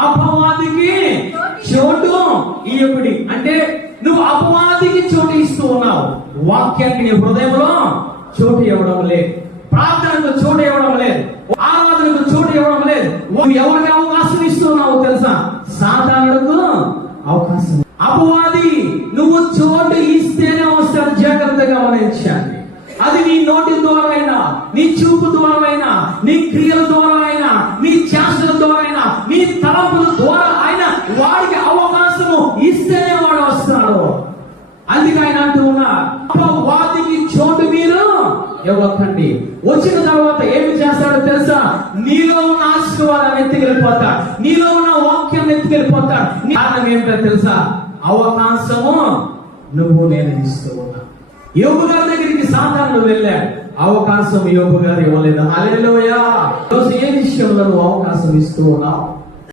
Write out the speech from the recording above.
అపవాదికి చోటు ఇవ్వబడి. అంటే నువ్వు అపవాదికి చోటు ఇస్తూ ఉన్నావు, వాక్యానికి నీ హృదయంలో చోటు ఇవ్వడం లేదు, ప్రార్థనకు చోటు ఇవ్వడం లేదు, ఆరాధనకు చోటు ఇవ్వడం లేదు. నువ్వు ఎవరికి అవకాశం ఇస్తున్నావు తెలుసా? సాతానుడుకు అవకాశం. అపవాది నువ్వు చోటు ఇస్తేనే వస్తాడు. జాగ్రత్తగా గమనించండి. అది నీ నోటి ద్వారా అయినా, నీ చూపు ద్వారా అయినా, నీ క్రియల ద్వారా అయినా, నీ ఛాన్సుల ద్వారా అయినా, నీ తలంపుల ద్వారా అయినా వాడికి అవకాశము ఇస్తేనే వాడు వస్తున్నాడు. అందుకే ఆయన అంటూ ఉన్నా, వాటికి చోటు మీరు ఇవ్వకండి. వచ్చిన తర్వాత ఏమి చేస్తాడో తెలుసా? నీలో ఉన్న ఆశీర్వాదాన్ని ఎత్తుకెళ్ళిపోతాడు, నీలో ఉన్న వాక్యాన్ని ఎత్తుకెళ్ళిపోతాడు. కారణం ఏంటో తెలుసా? అవకాశము నువ్వు నేను ఇస్తూ ఉన్నా. యోబు గారి దగ్గరికి సాతానుడు వెళ్ళాడు, అవకాశం యోబు గారు ఇవ్వలేదు. హల్లెలూయా. ఈరోజు ఏ విషయంలో నువ్వు అవకాశం ఇస్తూ ఉన్నావు?